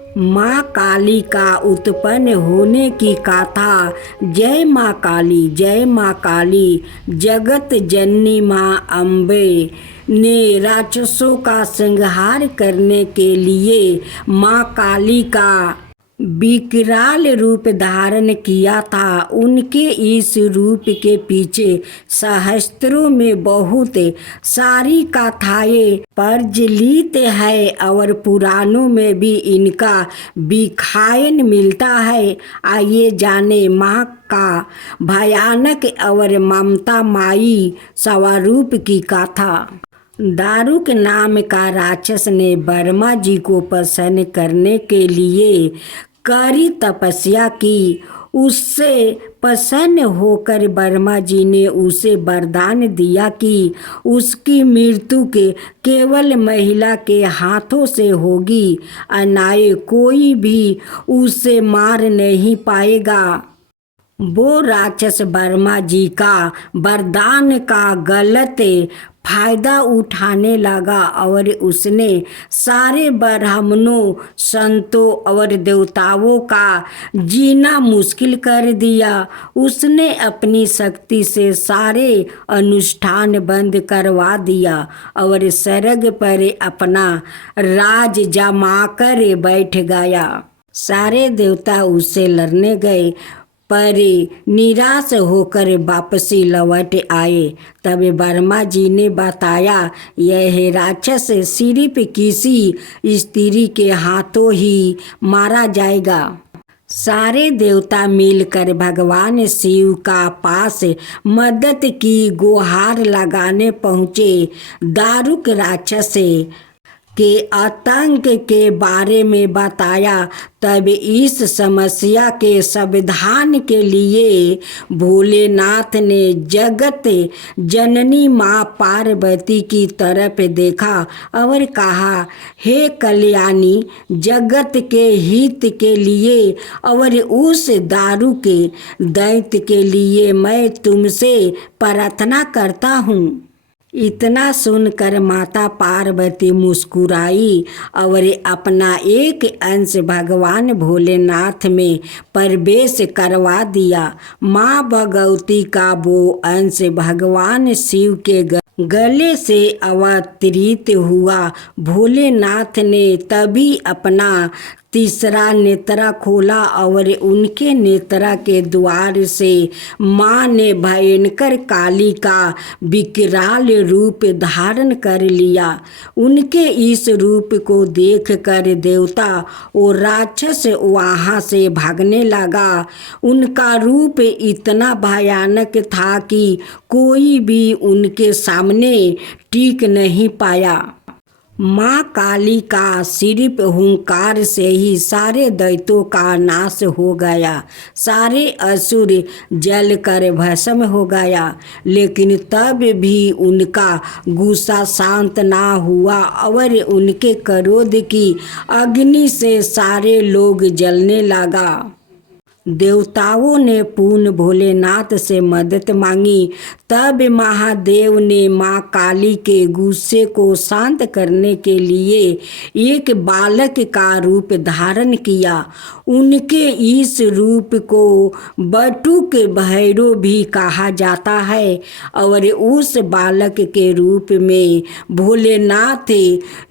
माँ काली का उत्पन्न होने की गाथा। जय माँ काली, जय माँ काली। जगत जननी माँ अम्बे ने राक्षसों का संहार करने के लिए माँ काली का विकराल रूप धारण किया था। उनके इस रूप के पीछे शास्त्रों में बहुत सारी कथाएं प्रचलित है और पुराणों में भी इनका विखायन मिलता है। आइए जाने माँ का भयानक और ममतामयी स्वरूप की कथा। दारुक नाम का राक्षस ने ब्रह्मा जी को प्रसन्न करने के लिए कड़ी तपस्या की। उससे प्रसन्न होकर ब्रह्मा जी ने उसे वरदान दिया कि उसकी मृत्यु केवल महिला के हाथों से होगी, अन्य कोई भी उसे मार नहीं पाएगा। वो राक्षस ब्रह्मा जी का वरदान का गलत फायदा उठाने लगा और उसने सारे ब्राह्मणों, संतों और देवताओं का जीना मुश्किल कर दिया। उसने अपनी शक्ति से सारे अनुष्ठान बंद करवा दिया और स्वर्ग पर अपना राज जमाकर बैठ गया। सारे देवता उससे लड़ने गए पर निराश होकर वापसी लौट आए। तब ब्रह्मा जी ने बताया, यह राक्षस सिर्फ किसी स्त्री के हाथों ही मारा जाएगा। सारे देवता मिलकर भगवान शिव का पास मदद की गुहार लगाने पहुँचे। दारुक राक्षस के आतंक के बारे में बताया। तब इस समस्या के समाधान के लिए भोलेनाथ ने जगत जननी माँ पार्वती की तरफ देखा और कहा, हे कल्याणी, जगत के हित के लिए और उस दारू के दैत्य के लिए मैं तुमसे प्रार्थना करता हूँ। इतना सुनकर माता पार्वती मुस्कुराई और अपना एक अंश भगवान भोलेनाथ में प्रवेश करवा दिया। माँ भगवती का वो अंश भगवान शिव के गले से अवतरित हुआ। भोलेनाथ ने तभी अपना तीसरा नेत्र खोला और उनके नेत्र के द्वार से माँ ने भयंकर काली का विकराल रूप धारण कर लिया। उनके इस रूप को देखकर देवता और राक्षस वहाँ से भागने लगा। उनका रूप इतना भयानक था कि कोई भी उनके सामने टिक नहीं पाया। माँ काली का सिर्फ हुंकार से ही सारे दैत्यों का नाश हो गया। सारे असुर जलकर भस्म हो गया। लेकिन तब भी उनका गुस्सा शांत ना हुआ और उनके क्रोध की अग्नि से सारे लोग जलने लगा। देवताओं ने पुनः भोलेनाथ से मदद मांगी। तब महादेव ने माँ काली के गुस्से को शांत करने के लिए एक बालक का रूप धारण किया। उनके इस रूप को बटुक भैरव भी कहा जाता है और उस बालक के रूप में भोलेनाथ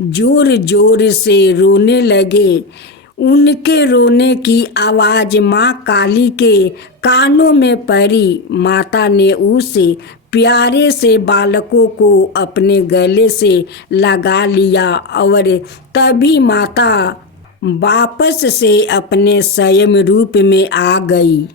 जोर जोर से रोने लगे। उनके रोने की आवाज़ माँ काली के कानों में पड़ी। माता ने उस प्यारे से बालकों को अपने गले से लगा लिया और तभी माता वापस से अपने स्वयं रूप में आ गई।